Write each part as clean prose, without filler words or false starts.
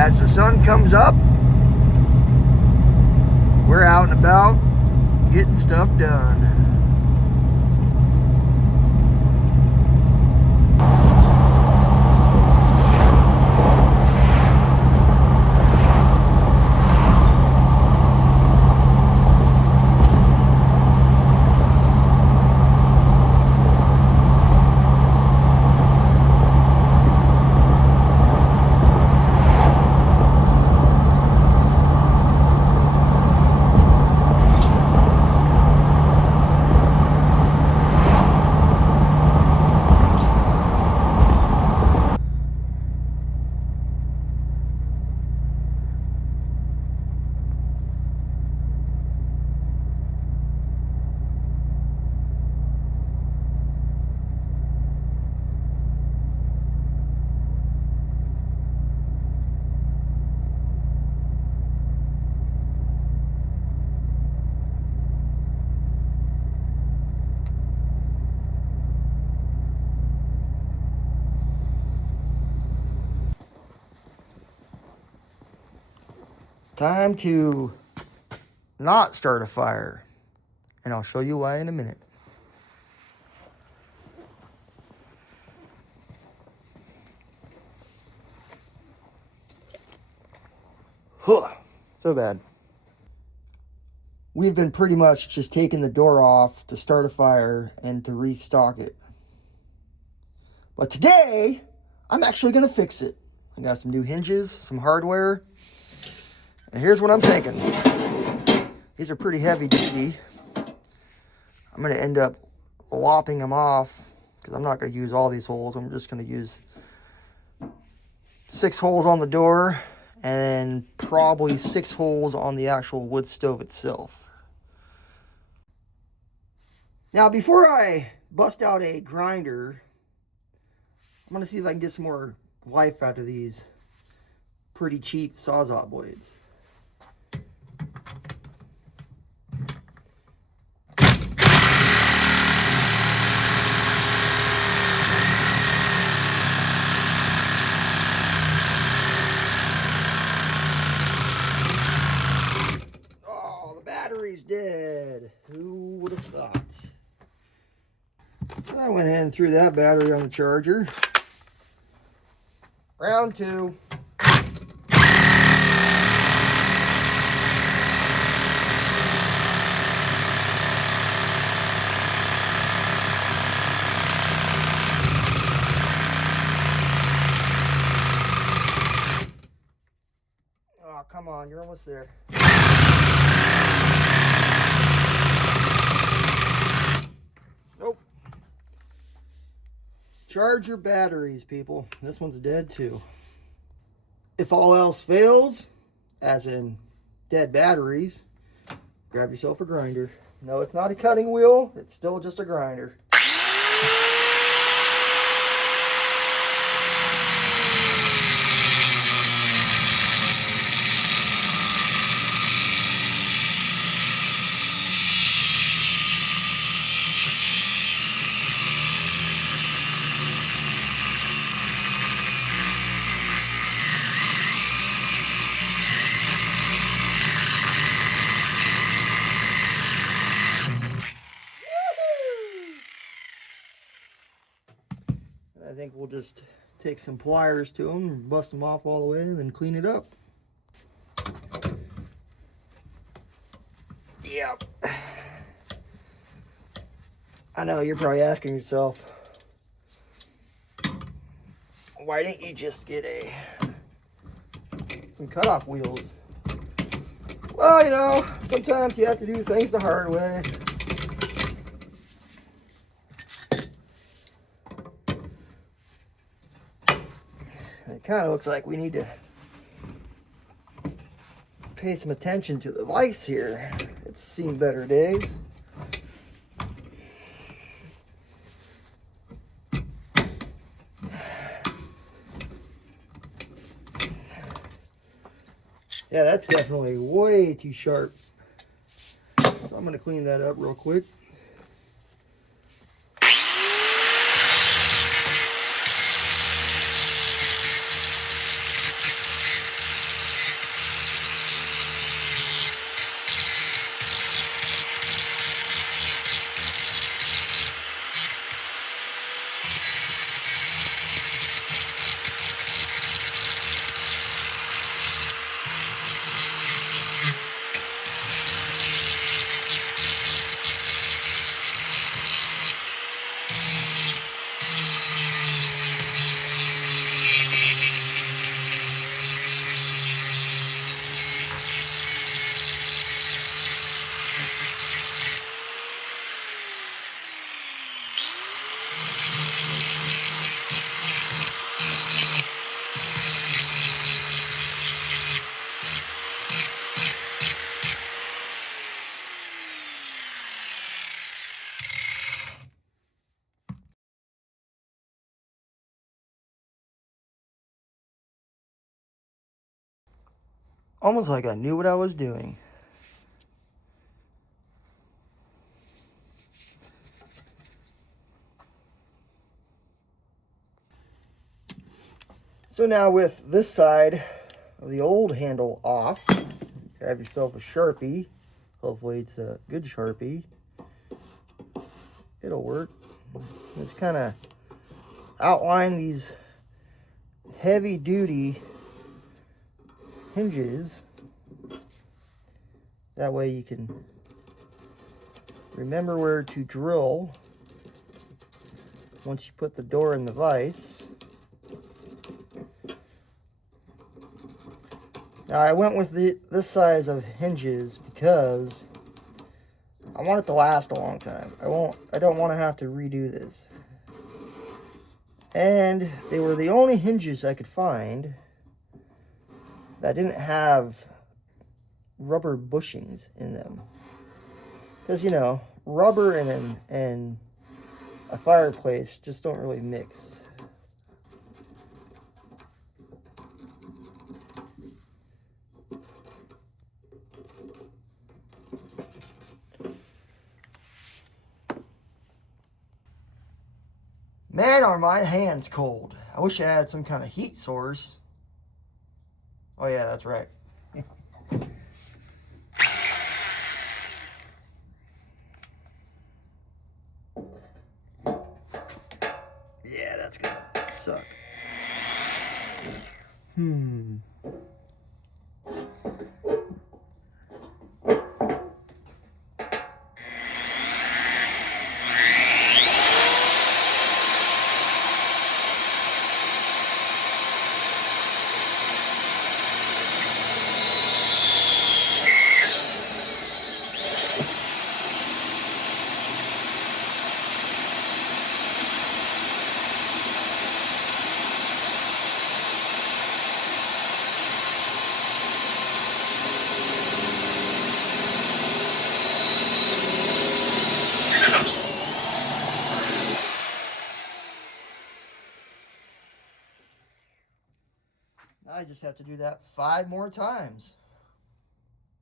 As the sun comes up, we're out and about getting stuff done. Time to not start a fire, and I'll show you why in a minute. So bad. We've been pretty much just taking the door off to start a fire and to restock it. But today, I'm actually going to fix it. I got some new hinges, some hardware. And here's what I'm thinking. These are pretty heavy duty. I'm going to end up lopping them off because I'm not going to use all these holes. I'm just going to use 6 holes on the door and probably 6 holes on the actual wood stove itself. Now, before I bust out a grinder, I'm going to see if I can get some more life out of these pretty cheap Sawzall blades. Battery's dead. Who would have thought? I went ahead and threw that battery on the charger. Round 2. Oh, come on, you're almost there. Charge your batteries, people. This one's dead too. If all else fails, as in dead batteries, grab yourself a grinder. No, it's not a cutting wheel. It's still just a grinder. I think we'll just take some pliers to them and bust them off all the way and then clean it up. Yep. I know you're probably asking yourself, why didn't you just get some cutoff wheels? Well, you know, sometimes you have to do things the hard way. It kind of looks like we need to pay some attention to the vise here. It's seen better days. Yeah, that's definitely way too sharp. So I'm going to clean that up real quick. Almost like I knew what I was doing. So now with this side of the old handle off, grab yourself a Sharpie. Hopefully it's a good Sharpie. It'll work. Let's kind of outline these heavy duty hinges. That way you can remember where to drill once you put the door in the vise. Now I went with this size of hinges because I want it to last a long time. I don't want to have to redo this. And they were the only hinges I could find that didn't have rubber bushings in them. Because, you know, rubber and a fireplace just don't really mix. Man, are my hands cold. I wish I had some kind of heat source. Oh yeah, that's right. Yeah, that's gonna suck. I just have to do that 5 more times.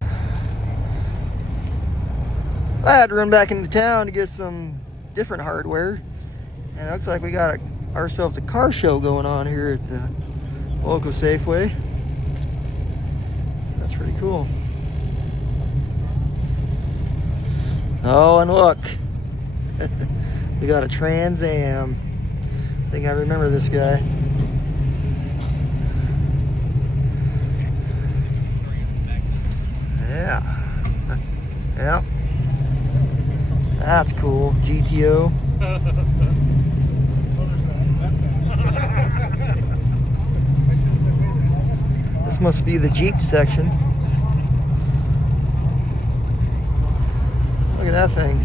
I had to run back into town to get some different hardware. And it looks like we got ourselves a car show going on here at the local Safeway. That's pretty cool. Oh, and look. We got a Trans Am. I think I remember this guy. Yeah. Yep. That's cool. GTO. This must be the Jeep section. Look at that thing.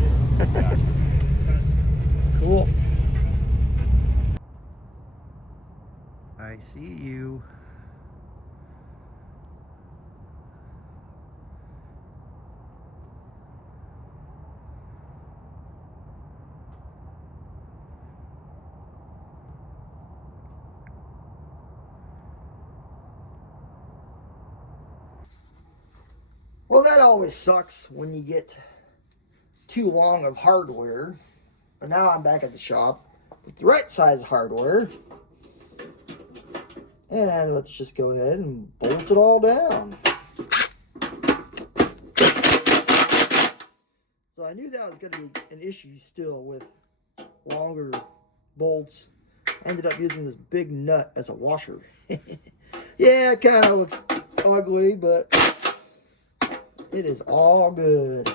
Cool. I see you. Well, that always sucks when you get too long of hardware. But now I'm back at the shop with the right size hardware. And let's just go ahead and bolt it all down. So I knew that was going to be an issue still with longer bolts. I ended up using this big nut as a washer. Yeah, it kind of looks ugly, but it is all good.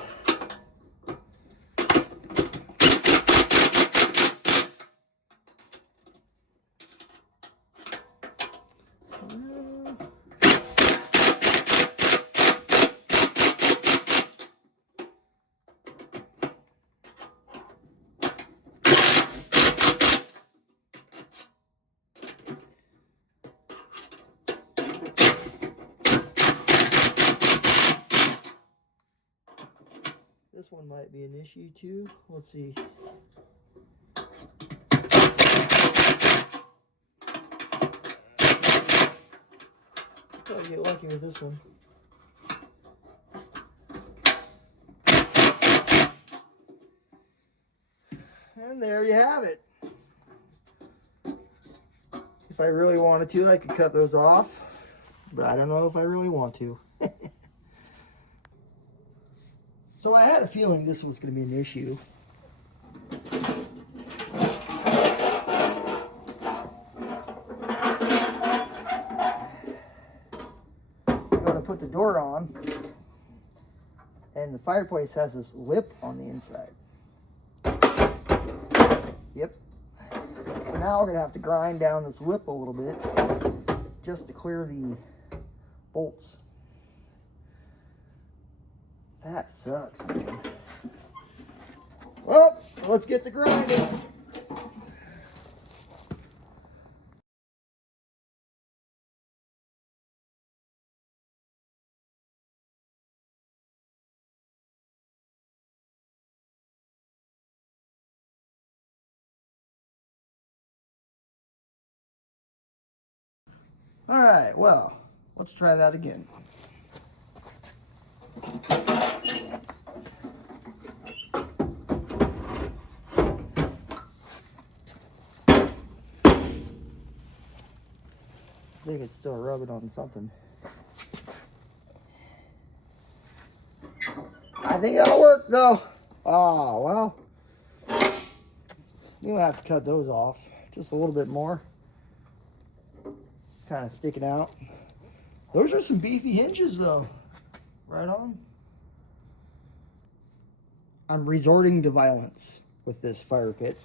This one might be an issue too. Let's see. I'll get lucky with this one. And there you have it. If I really wanted to, I could cut those off, but I don't know if I really want to. So I had a feeling this was going to be an issue. I'm going to put the door on, and the fireplace has this lip on the inside. Yep. So now we're going to have to grind down this lip a little bit just to clear the bolts. That sucks, man. Well, let's get the grinding. All right, well, let's try that again. I think it's still rubbing on something. I think it'll work though. Oh, well. You'll have to cut those off just a little bit more. Kind of sticking out. Those are some beefy hinges though. Right on. I'm resorting to violence with this fire pit.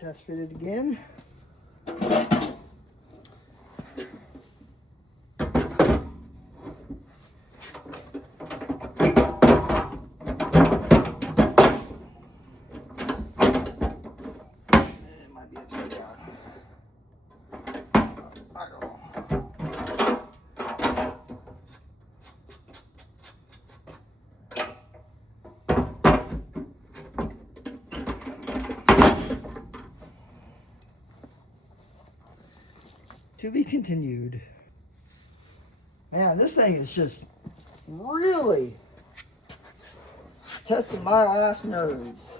Test fit it again. It might be upside down. I don't know. To be continued. Man, this thing is just really testing my last nerves.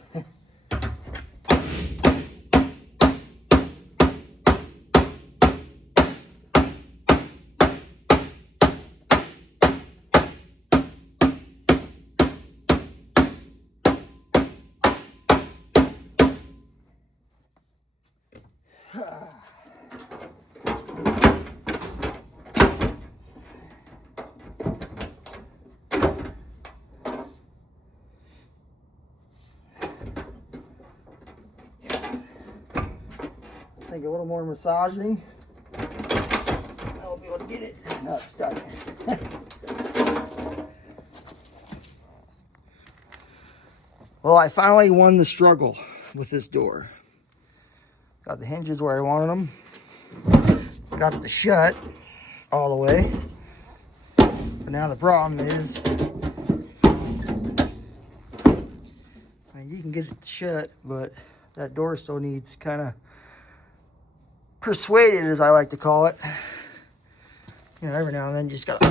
I think a little more massaging, I'll be able to get it. No, it's stuck. Well, I finally won the struggle with this door. Got the hinges where I wanted them. Got it to shut all the way. But now the problem is, I mean, you can get it to shut, but that door still needs kind of persuaded, as I like to call it. You know, every now and then you just gotta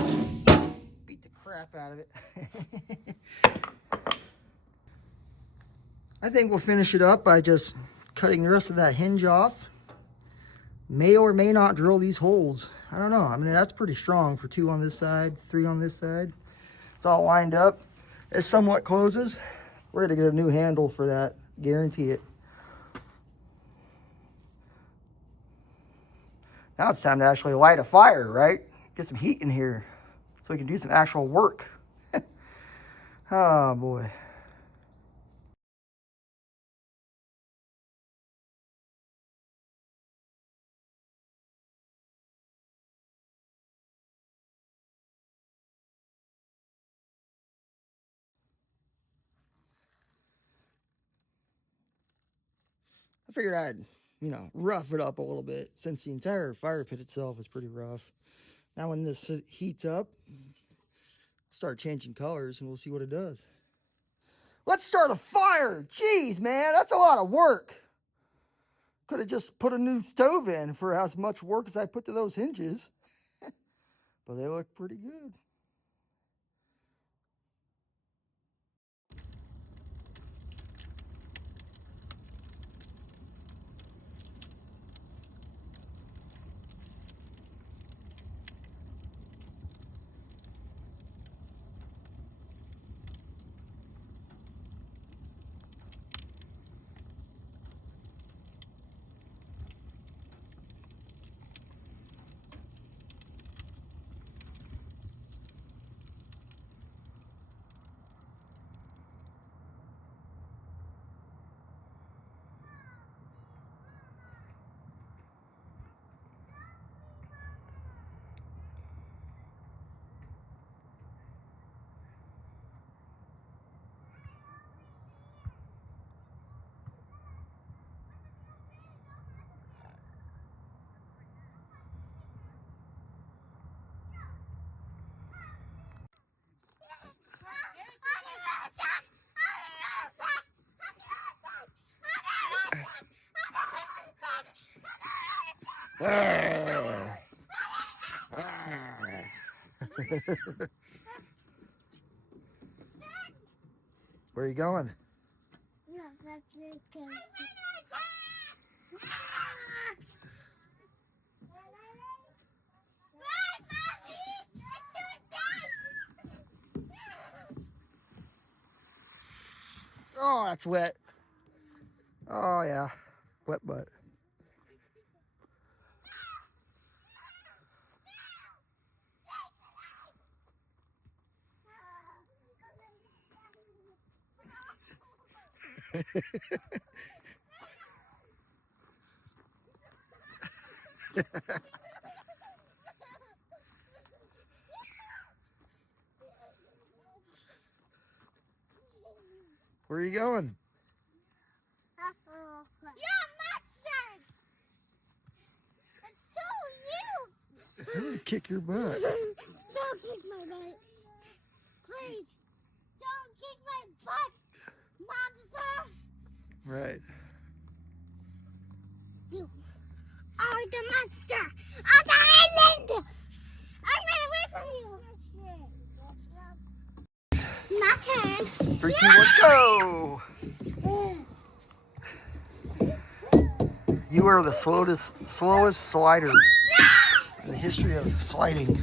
beat the crap out of it. I think we'll finish it up by just cutting the rest of that hinge off. May or may not drill these holes. I don't know. I mean, that's pretty strong for 2 on this side, 3 on this side. It's all lined up. It somewhat closes. We're gonna get a new handle for that, guarantee it. Now it's time to actually light a fire, right? Get some heat in here so we can do some actual work. Oh boy. I figured I'd, rough it up a little bit since the entire fire pit itself is pretty rough. Now when this heats up, I'll start changing colors and we'll see what it does. Let's start a fire. Jeez, man, that's a lot of work. Could have just put a new stove in for as much work as I put to those hinges. But they look pretty good. Where are you going? Oh, that's wet. Oh, yeah. Wet butt. Where are you going? You're monsters! It's so you! I'm gonna kick your butt. Don't kick my butt. Please, don't kick my butt, monster! Right. You are the monster of the island! I ran away from you! My turn. 3, 2, 1, go! You are the slowest slider in the history of sliding.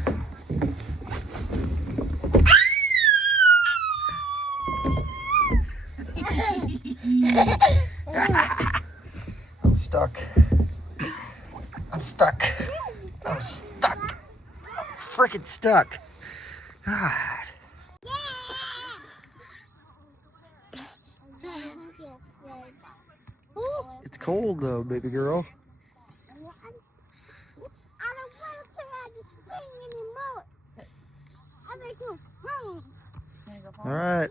I'm stuck. I'm stuck. I'm stuck. I'm freaking stuck. God. It's cold though, baby girl. I don't want to ride the spring anymore. I'm going to go home. All right.